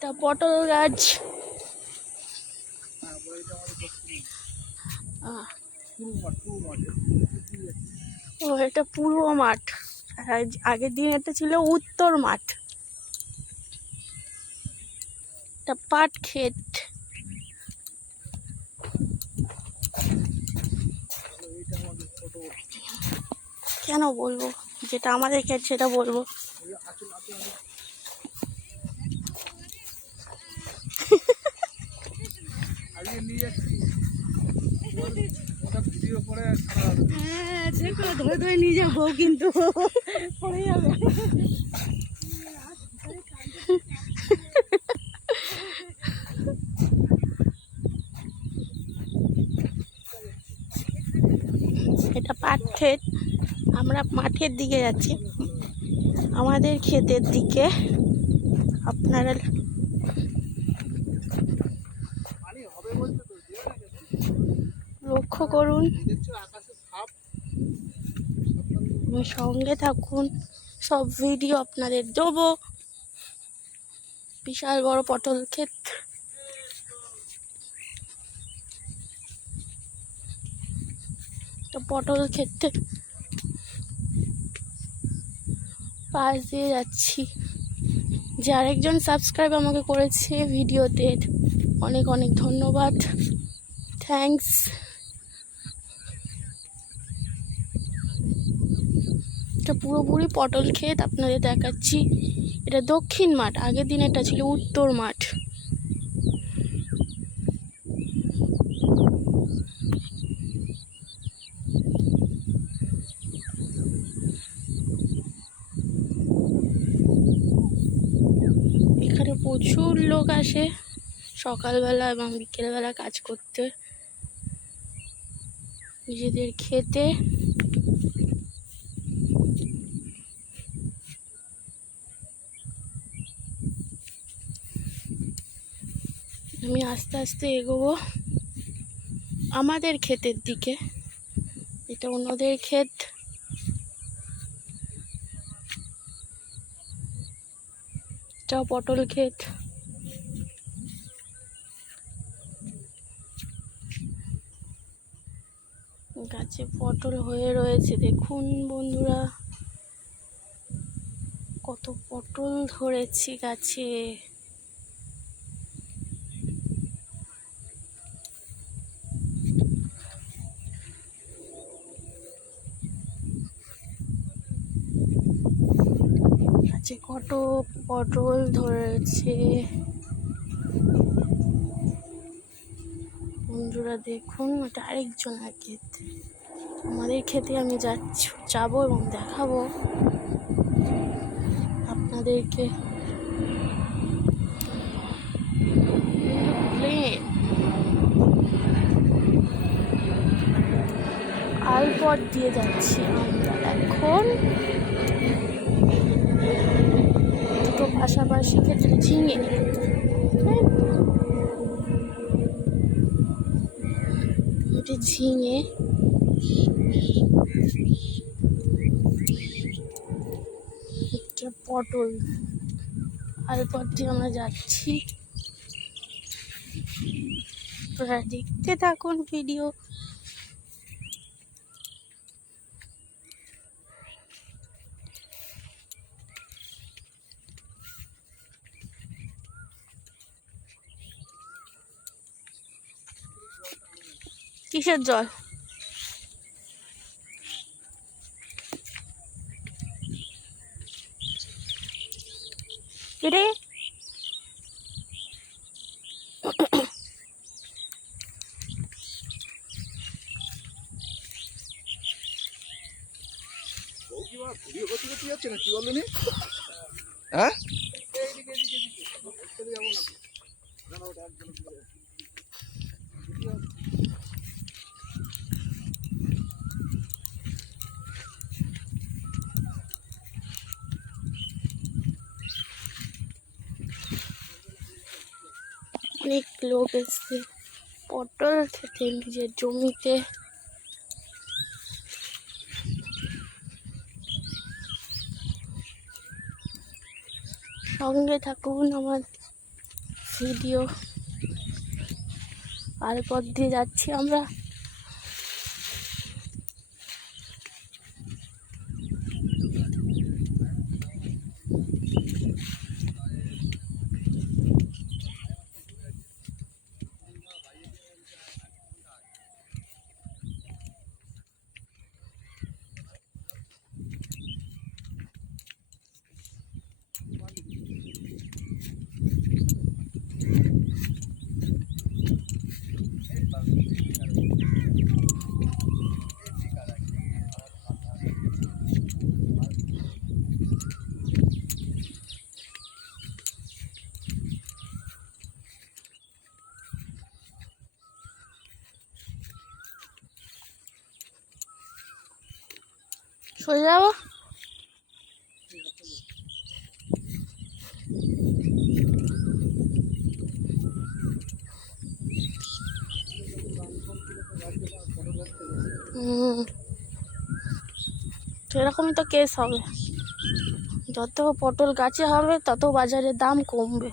তা পটল গাছ। ও এটা পূর্ব মাঠ, আগের দিন এটা ছিল উত্তর মাঠ। এটা পাট ক্ষেত। কেন বলবো, যেটা আমাদের ক্ষেত সেটা বলবো। হ্যাঁ সেগুলো ধরে ধরে নিয়ে যাবো, কিন্তু পড়ে যাবে। এটা পাট ক্ষেত, আমরা মাঠের দিকে যাচ্ছি, আমাদের ক্ষেতের দিকে। আপনারা লক্ষ্য করুন, সঙ্গে থাকুন, সব ভিডিও আপনাদের দেবো। বিশাল বড় পটল ক্ষেত। পটল ক্ষেতে পাশ দিয়ে যাচ্ছি। যে আরেকজন সাবস্ক্রাইব আমাকে করেছে ভিডিওতে, অনেক অনেক ধন্যবাদ, থ্যাঙ্কস। এটা পুরোপুরি পটল ক্ষেত আপনাদের দেখাচ্ছি। এটা দক্ষিণ মাঠ, আগের দিন এটা ছিল উত্তর মাঠ। এখানে প্রচুর লোক আসে সকালবেলা এবং বিকেলবেলা কাজ করতে নিজেদের ক্ষেতে। আমি আস্তে আস্তে এগোবো আমাদের ক্ষেতের দিকে। এটা অন্যদের ক্ষেত। এটাও পটল ক্ষেত। গাছে পটল হয়ে রয়েছে, দেখুন বন্ধুরা কত পটল ধরেছি গাছে। গাছে কত পটল ধরেছে বন্ধুরা, দেখুন। এটা আরেকজনের ক্ষেত, আমাদের ক্ষেতে আমি যাবো এবং দেখাবো আপনাদেরকে। আলপথ দিয়ে যাচ্ছি আমরা এখন। দুটো পাশাপাশি ক্ষেত্রে ঝিঙে, এটি ঝিঙে। এটা পটল। আলপথ দিয়ে আমরা যাচ্ছি, আপনারা দেখতে থাকুন ভিডিও। কিসের জল? এরে হ্যাঁ অনেক লোক এসছে পটল খেতে নিজের জমিতে। সঙ্গে থাকুন আমার ভিডিও। আর পথ দিয়ে যাচ্ছি আমরা। সরে যাবো। সেরকমই তো কেস হবে, যত পটল গাছে হবে তত বাজারে দাম কমবে।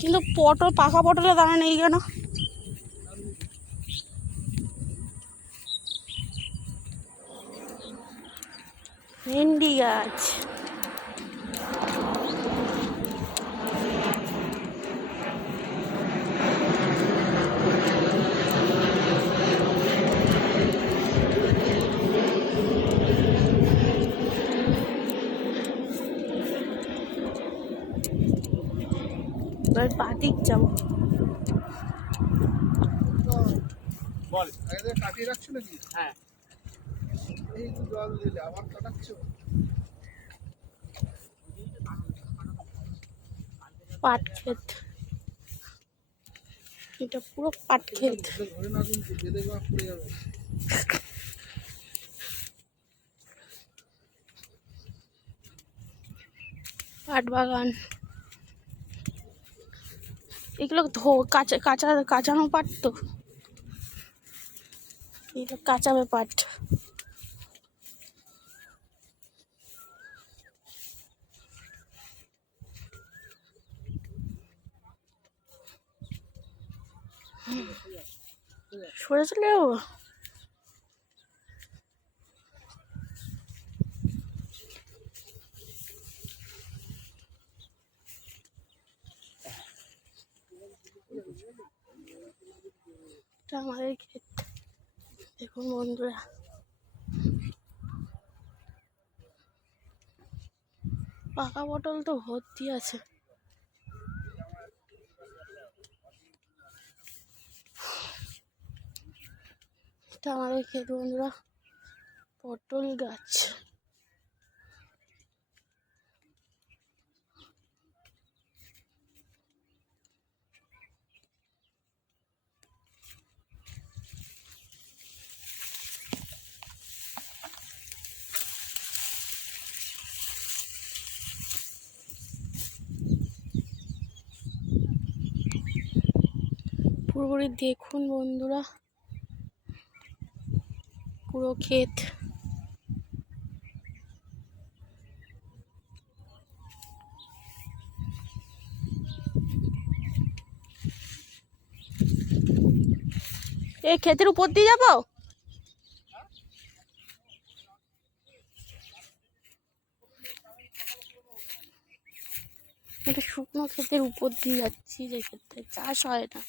কিন্তু পটল, পাকা পটলের দাম নেই কেন? ভেন্ডি গাছ, এবার বাদিক যাবো। বল এদের কাটিয়ে রাখছো নাকি? হ্যাঁ, এই তো জল দিলে আবার কাটাচ্ছো। পাট ক্ষেত, এটা পুরো পাট ক্ষেত। ধরে না কিন্তু বেঁধে পড়ে যাবে। পাট বাগান, এগুলো কাঁচানো পাট তো, এগুলো কাঁচাবে পাট। সরে চলে যাবো। এটা আমাদের ক্ষেত, দেখুন বন্ধুরা। পাকা পটল তো ভর্তি আছে। এটা আমাদের ক্ষেত বন্ধুরা, পটল গাছ। পুরোপুরি দেখুন বন্ধুরা, পুরো ক্ষেত। এই ক্ষেতের উপর দিয়ে যাবো। এটা শুকনো ক্ষেতের উপর দিয়ে যাচ্ছি, যে ক্ষেত্রে চাষ হয় না।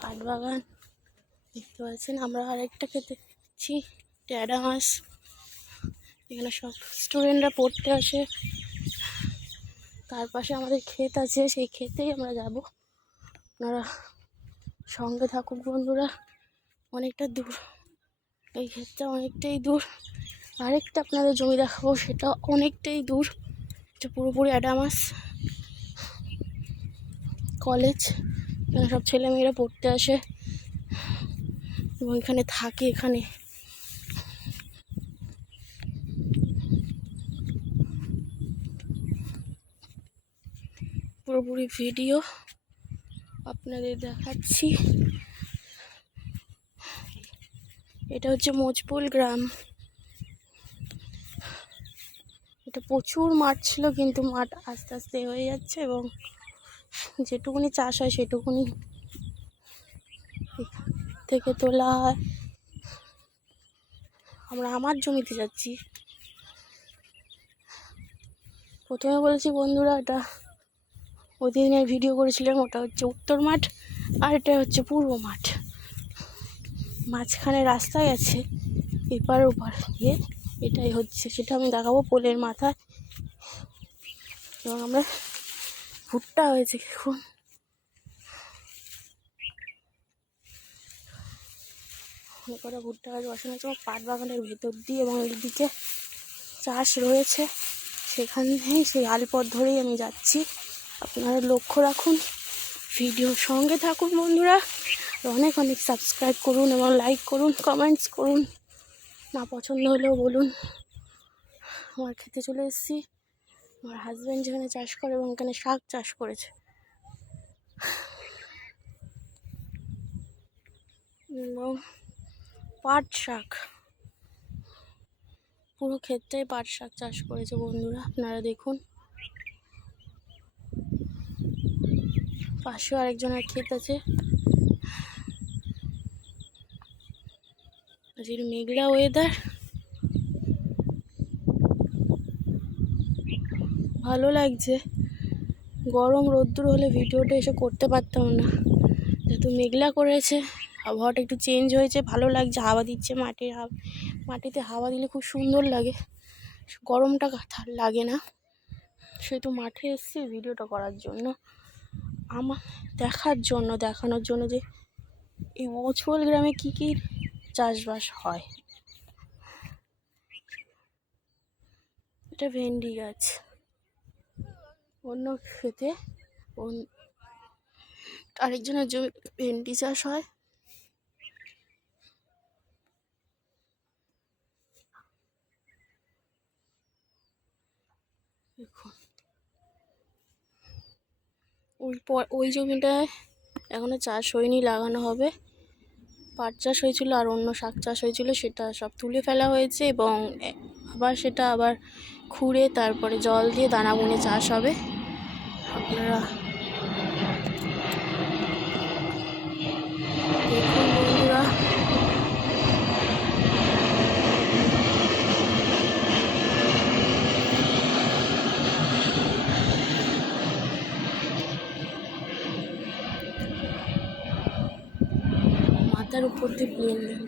পাট বাগান দেখতে পাচ্ছেন। আমরা আরেকটা খেতে যাচ্ছি, ট্যাড়া মাছ। এখানে সব স্টুডেন্টরা পড়তে আসে। তার পাশে আমাদের ক্ষেত আছে, সেই ক্ষেতেই আমরা যাব। আপনারা সঙ্গে থাকুন বন্ধুরা। অনেকটা দূর, এই ক্ষেতটা অনেকটাই দূর। আরেকটা আপনাদের জমি দেখাবো, সেটা অনেকটাই দূর। এটা পুরোপুরি অ্যাডামাস কলেজ। এখানে সব ছেলেমেয়েরা পড়তে আসে এবং এখানে থাকে। এখানে পুরোপুরি ভিডিও আপনাদের দেখাচ্ছি। এটা হচ্ছে মোচপুল গ্রাম। এটা প্রচুর মাঠ ছিল, কিন্তু মাঠ আস্তে আস্তে হয়ে যাচ্ছে এবং যেটুকুনি চাষ হয় সেটুকুনি থেকে তোলা হয়। আমরা আমার জমিতে যাচ্ছি। প্রথমে বলেছি বন্ধুরা, এটা ওদিনের ভিডিও করেছিলাম, ওটা হচ্ছে উত্তর মাঠ আর এটা হচ্ছে পূর্ব মাঠ। মাঝখানে রাস্তা গেছে এপার ওপার দিয়ে, এটাই হচ্ছে, সেটা আমি দেখাবো পোলের মাথায়। এবং আমরা ভুট্টা হয়েছে দেখুন। অনেক কটা ভুট্টা গাছ বসানো হয়েছে পাট বাগানের ভেতর দিয়ে, এবং এই দিকে চাষ রয়েছে। সেখানেই সেই আলপথ ধরেই আমি যাচ্ছি। আপনারা লক্ষ্য রাখুন, ভিডিওর সঙ্গে থাকুন বন্ধুরা। অনেক অনেক সাবস্ক্রাইব করুন এবং লাইক করুন, কমেন্টস করুন। না পছন্দ হলেও বলুন। আমার খেতে চলে এসেছি। আমার হাজব্যান্ড যেখানে চাষ করে এবং এখানে শাক চাষ করেছে, এবং পাট শাক, পুরো ক্ষেতটাই পাট শাক চাষ করেছে বন্ধুরা। আপনারা দেখুন, পাশেও আরেকজনের ক্ষেত আছে। আজকের মেঘলা ওয়েদার, ভালো লাগছে। গরম রোদ্দুর হলে ভিডিওটা এসে করতে পারতাম না, যেহেতু মেঘলা করেছে। আবহাওয়াটা একটু চেঞ্জ হয়েছে, ভালো লাগছে। হাওয়া দিচ্ছে, মাটিতে হাওয়া দিলে খুব সুন্দর লাগে, গরমটা লাগে না। সেহেতু মাঠে এসেছি ভিডিওটা করার জন্য, আমার দেখানোর জন্য যে এই মোচপুল গ্রামে কী কী চাষবাস হয়। এটা ভেন্ডি গাছ, অন্য খেতে আরেকজনের জমি ভেন্ডি চাষ হয়। দেখুন, ওই জমিটায় এখনো চাষ হয়নি, লাগানো হবে। পাট চাষ হয়েছিল আর অন্য শাক চাষ হয়েছিল, সেটা সব তুলে ফেলা হয়েছে এবং সেটা আবার খুঁড়ে তারপরে জল দিয়ে দানা বুনে চাষ হবে। আপনারা দেখুন বন্ধুরা। মাথার উপর দিয়ে প্লেন গেল।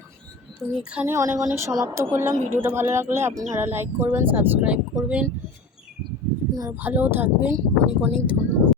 তো এখানে অনেক অনেক সমাপ্ত করলাম। ভিডিওটা ভালো লাগলে আপনারা লাইক করবেন, সাবস্ক্রাইব করবেন। আপনারা ভালোও থাকবেন। অনেক অনেক ধন্যবাদ।